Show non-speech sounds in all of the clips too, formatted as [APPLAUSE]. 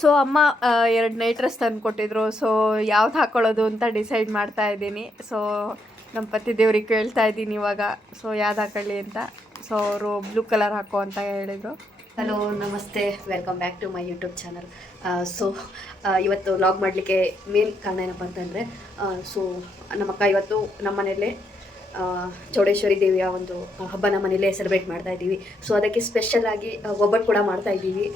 So ಅಮ್ಮ ಎರಡು night dress ತಂದು ಕೊಟ್ಟಿದ್ರು. ಸೊ ಯಾವ್ದು ಹಾಕೊಳ್ಳೋದು ಅಂತ ಡಿಸೈಡ್ ಮಾಡ್ತಾ ಇದ್ದೀನಿ. ಸೊ ನಮ್ಮ ಪತಿ ದೇವ್ರಿಗೆ ಕೇಳ್ತಾ ಇದ್ದೀನಿ ಇವಾಗ. ಸೊ ಯಾವ್ದು ಹಾಕೊಳ್ಳಿ ಅಂತ. ಸೊ ಅವರು ಬ್ಲೂ ಕಲರ್ ಹಾಕೋ ಅಂತ ಹೇಳಿದರು. ಹಲೋ ನಮಸ್ತೆ. Welcome back to my YouTube channel so ಇವತ್ತು ವ್ಲಾಗ್ ಮಾಡಲಿಕ್ಕೆ ಮೇನ್ ಕಾರಣ ಏನಪ್ಪ ಅಂತಂದರೆ ಸೊ ನಮ್ಮ ಅಕ್ಕ ಇವತ್ತು ನಮ್ಮ ಮನೆಯಲ್ಲೇ ಚೌಡೇಶ್ವರಿ ದೇವಿಯ ಒಂದು ಹಬ್ಬ ನಮ್ಮ ಮನೇಲೇ ಸೆಲೆಬ್ರೇಟ್ ಮಾಡ್ತಾ ಇದ್ದೀವಿ. ಸೊ ಅದಕ್ಕೆ ಸ್ಪೆಷಲ್ ಆಗಿ ಒಬ್ಬಟ್ಟು ಕೂಡ ಮಾಡ್ತಾ ಇದ್ದೀವಿ.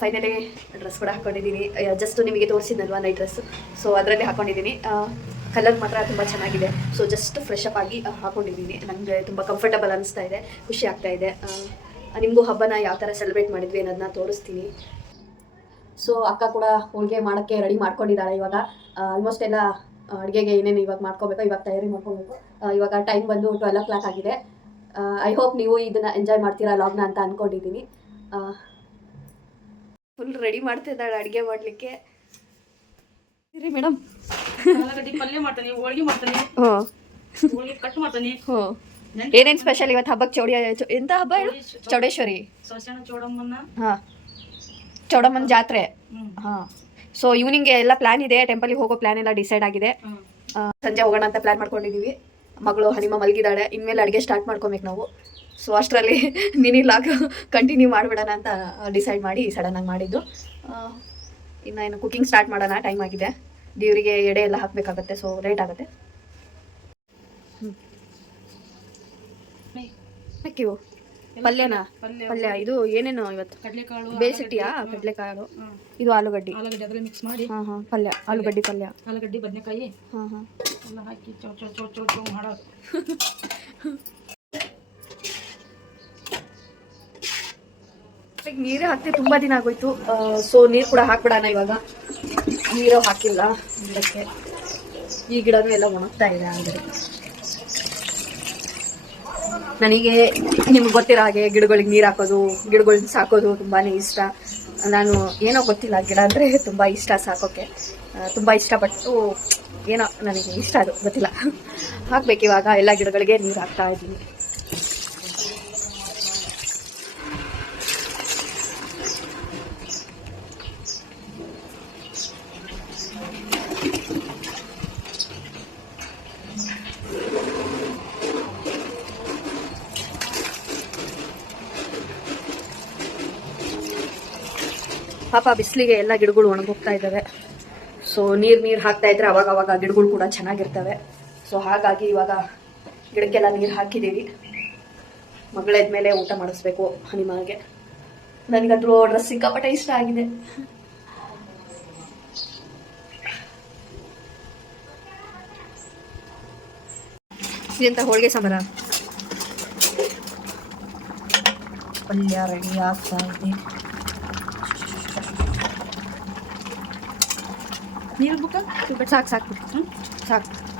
ಫೈನಲಿ ಡ್ರೆಸ್ ಕೂಡ ಹಾಕೊಂಡಿದ್ದೀನಿ. ಜಸ್ಟ್ ನಿಮಗೆ ತೋರಿಸಿದ್ನಲ್ವ ನೈಟ್ ಡ್ರೆಸ್ ಸೊ ಅದರಲ್ಲಿ ಹಾಕೊಂಡಿದ್ದೀನಿ. ಕಲರ್ ಮಾತ್ರ ತುಂಬ ಚೆನ್ನಾಗಿದೆ. ಸೊ ಜಸ್ಟ್ ಫ್ರೆಶ್ ಅಪ್ ಆಗಿ ಹಾಕೊಂಡಿದ್ದೀನಿ. ನನಗೆ ತುಂಬ ಕಂಫರ್ಟಬಲ್ ಅನಿಸ್ತಾ ಇದೆ. ಖುಷಿ ಆಗ್ತಾ ಇದೆ. ನಿಮಗೂ ಹಬ್ಬನ ಯಾವ ಥರ ಸೆಲೆಬ್ರೇಟ್ ಮಾಡಿದ್ವಿ ಅನ್ನೋದನ್ನ ತೋರಿಸ್ತೀನಿ. ಸೊ ಅಕ್ಕ ಕೂಡ ಹೋಳಿಗೆ ಮಾಡೋಕ್ಕೆ ರೆಡಿ ಮಾಡ್ಕೊಂಡಿದ್ದಾಳೆ ಇವಾಗ. ಆಲ್ಮೋಸ್ಟ್ ಎಲ್ಲ ಅಡುಗೆಗೆ ಏನೇನು ಇವಾಗ ಮಾಡ್ಕೋಬೇಕು, ಇವಾಗ ತಯಾರಿ ಮಾಡ್ಕೋಬೇಕು. ಇವಾಗ ಟೈಮ್ ಬಂದು ಟ್ವೆಲ್ ಓ ಕ್ಲಾಕ್ ಆಗಿದೆ ಐ ಹೋಪ್ ನೀವು ಇದನ್ನ ಎಂಜಾಯ್ ಮಾಡ್ತೀರಾ ಲಾಗ್ನ ಅಂತ ಅಂದ್ಕೊಂಡಿದ್ದೀನಿ ಫುಲ್ ರೆಡಿ ಮಾಡ್ತಿದ್ದಾಳೆ ಅಡುಗೆ ಮಾಡಲಿಕ್ಕೆ. ರೀ ಮೇಡಮ್ ಪಲ್ಯ ಮಾಡ್ತಾನೆ ಹೋಳಿಗೆ ಮಾಡ್ತಾನೆ. ಹೋಳಿಗೆ ಕಟ್ ಮಾಡ್ತಾನೆ. ಹ್ಞೂ ಏನೇನು ಸ್ಪೆಷಲ್ ಇವತ್ತು ಹಬ್ಬಕ್ಕೆ ಚೌಡಿ ಎಂತ ಹಬ್ಬ ಹೇಳು? ಚೌಡೇಶ್ವರಿ. ಹಾಂ. ಚೌಡಮ್ಮನ ಜಾತ್ರೆ. ಹ್ಮ್. ಹಾಂ. ಸೊ ಇವ್ನಿಂಗ್ ಎಲ್ಲ ಪ್ಲ್ಯಾನ್ ಇದೆ ಟೆಂಪಲ್ಗೆ ಹೋಗೋ ಪ್ಲ್ಯಾನ್ ಎಲ್ಲ ಡಿಸೈಡ್ ಆಗಿದೆ. ಸಂಜೆ ಹೋಗೋಣ ಅಂತ ಪ್ಲಾನ್ ಮಾಡ್ಕೊಂಡಿದ್ದೀವಿ ಮಗಳು ಹನಿಮ ಮಲಗಿದ್ದಾಳೆ, ಇನ್ಮೇಲೆ ಅಡುಗೆ ಸ್ಟಾರ್ಟ್ ಮಾಡ್ಕೊಬೇಕು ನಾವು. ಸೊ ಅಷ್ಟರಲ್ಲಿ [LAUGHS] ನೀನು ಲಾಗ್ ಕಂಟಿನ್ಯೂ ಮಾಡಿಬಿಡೋಣ ಅಂತ ಡಿಸೈಡ್ ಮಾಡಿ ಸಡನ್ನಾಗಿ ಮಾಡಿದ್ದು. ಇನ್ನು ಏನು ಕುಕ್ಕಿಂಗ್ ಸ್ಟಾರ್ಟ್ ಮಾಡೋಣ ಟೈಮ್ ಆಗಿದೆ. ದೇವರಿಗೆ ಎಡೆ ಎಲ್ಲ ಹಾಕಬೇಕಾಗತ್ತೆ ಸೊ ರೇಟ್ ಆಗುತ್ತೆ. ಹಾಕಿವು ಪಲ್ಯನಾ? ಪಲ್ಯ ಇದು ಏನೇನು ಇವತ್ತು? ಕಡಲೆಕಾಳು ಬೇಯಿಸಿಟ್ಟಿಯಾ ಕಡಲೆಕಾಳು? ಇದು ಆಲೂಗಡ್ಡಿ. ಆಲೂಗಡ್ಡೆ ಅದ್ರಲ್ಲಿ ಮಿಕ್ಸ್ ಮಾಡಿ ಹಾಂ ಹಾಂ. ಪಲ್ಯ ಆಲೂಗಡ್ಡಿ ಪಲ್ಯ. ಆಲೂಗಡ್ಡೆ ಬದನೆಕಾಯಿ. ಹಾಂ ಹಾಂ. ಎಲ್ಲ ಹಾಕಿ ಚೌ ಚೌ ಚೌ ಚೌ ಚೌ ಮಾಡೋದು. ಈಗ ನೀರೇ ಹಾಕ್ತಿ ತುಂಬಾ ದಿನ ಆಗೋಯ್ತು. ಸೊ ನೀರು ಕೂಡ ಹಾಕ್ಬಿಡೋಣ ಇವಾಗ. ನೀರು ಹಾಕಿಲ್ಲ. ಗಿಡಕ್ಕೆ ಈ ಗಿಡನೂ ಎಲ್ಲ ಒಣಗ್ತಾ ಇದೆ ಅಂದರೆ ನನಗೆ ನಿಮ್ಗೆ ಗೊತ್ತಿರೋ ಹಾಗೆ ಗಿಡಗಳಿಗೆ ನೀರು ಹಾಕೋದು ಗಿಡಗಳಿಗೆ ಸಾಕೋದು ತುಂಬಾ ಇಷ್ಟ. ನಾನು ಏನೋ ಗೊತ್ತಿಲ್ಲ, ಗಿಡ ಅಂದರೆ ತುಂಬ ಇಷ್ಟ ಸಾಕೋಕ್ಕೆ ತುಂಬ ಇಷ್ಟಪಟ್ಟು ಏನೋ ನನಗೆ ಇಷ್ಟ ಅದು, ಗೊತ್ತಿಲ್ಲ. ಹಾಕ್ಬೇಕು ಇವಾಗ, ಎಲ್ಲ ಗಿಡಗಳಿಗೆ ನೀರು ಹಾಕ್ತಾ ಇದ್ದೀನಿ. ಪಾಪ ಬಿಸಿಲಿಗೆ ಎಲ್ಲ ಗಿಡಗಳು ಒಣಗೋಗ್ತಾ ಇದ್ದಾವೆ. ಸೊ ನೀರು ನೀರು ಹಾಕ್ತಾ ಇದ್ರೆ ಅವಾಗ ಅವಾಗ ಗಿಡಗಳು ಕೂಡ ಚೆನ್ನಾಗಿರ್ತವೆ. ಸೊ ಹಾಗಾಗಿ ಇವಾಗ ಗಿಡಕ್ಕೆಲ್ಲ ನೀರು ಹಾಕಿದ್ದೀವಿ. ಮಗಳಾದ್ಮೇಲೆ ಊಟ ಮಾಡಿಸ್ಬೇಕು ಹನಿಮಾಗೆ ನನಗಂತೂ ಡ್ರೆಸ್ ಸಿಕ್ಕಾಪಟ್ಟೆ ಇಷ್ಟ ಆಗಿದೆ. ಇದೆಂತ ಹೋಳಿಗೆ ಸಾಂಬಾರ? ಪಲ್ಯ ರೆಡಿ ಆಗ್ತಾ ಇದೆ. ನೀರು ಬುಕ್ಕ ಸಾಕು ಸಾಕು. ಹ್ಞೂ ಸಾಕು.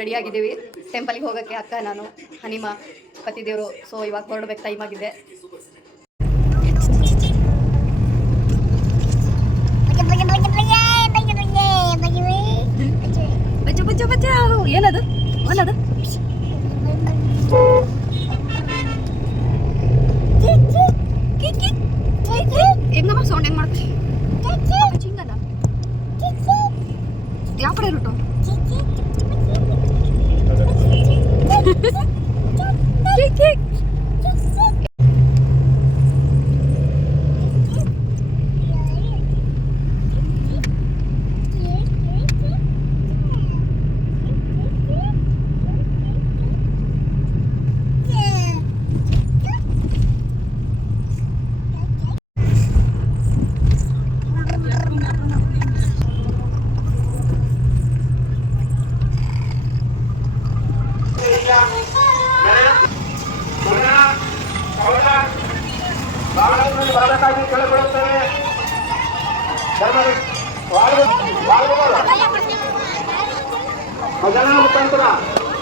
ರೆಡಿ ಆಗಿದ್ದೀವಿ. ಟೆಂಪಲ್ಗೆ ಹೋಗೋಕ್ಕೆ ಅಕ್ಕ ನಾನು, ಹನಿಮ, ಪತಿದೇವರು. ಸೊ ಇವಾಗ ಹೊರಡ್ಬೇಕು ಟೈಮ್ ಆಗಿದೆ. ಏನದು? ಏನದು? ಹೆಂಗಮ್ಮ ಸೌಂಡ್ ಹೆಂಗ್ ಮಾಡ್ತೀವಿ ಯಾವ ಕಡೆ ರೂಟು ಬಾಗಿಲಲ್ಲಿ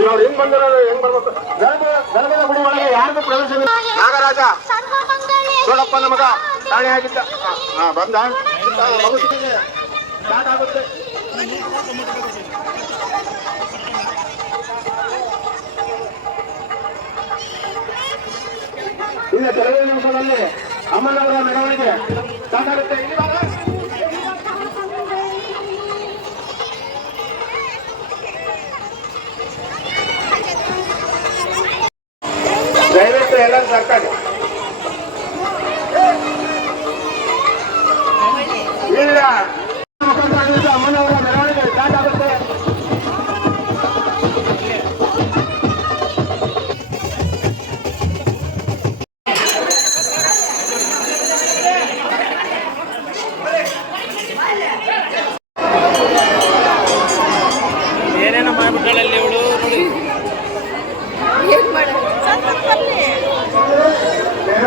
ನೋಡಿ ಹೆಂಗ್. ನಾಗರಾಜ ನೋಡಪ್ಪ ಮಗ. ಠಾಣೆ ಆಗಿದ್ದ. ಹಾ, ಬಂದ. ಇಲ್ಲ ಆಗುತ್ತೆ ಕೆಲವೇ ನಿಮಿಷದಲ್ಲಿ ಅಮ್ಮನವರ ಮೆರವಣಿಗೆ ಸ್ಟಾರ್ಟ್ ಆಗುತ್ತೆ ಇಲ್ಲಿ ದಯವಿಟ್ಟು ಇಲ್ಲ. ಅಮ್ಮನವರ ಮೆರವಣಿಗೆ ಸ್ಟಾರ್ಟ್ ಆಗುತ್ತೆ ಏನೇನೋ ಮಾಡ್ಬಿಟ್ಟಾಳಲ್ಲಿ ಇವಳು ನೋಡಿ ಏನ್ ಮಾಡ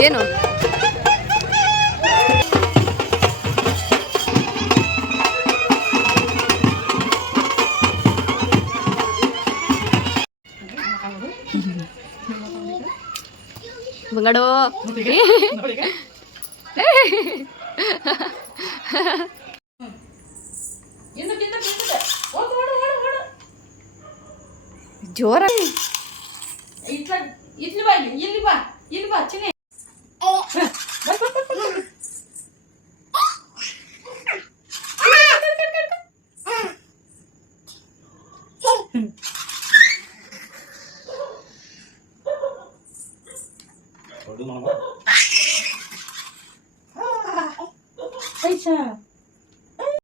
ಏನ್? ಬಂಗಾಡೋ. ಅಮ್ಮನವ್ರಿಗೆ ಕಿಂದ ಕಿತ್ತದೆ ಓಡು ಓಡು ಓಡು ಓಡು ಜೋರ ಇಟ್ಲ ಇಟ್ಲಿ ಬಾ ಇಲ್ಲಿ ಇಲ್ಲಿ ಬಾ ಇಲ್ಲಿ ಬಾ ಚಿನ್ನಿ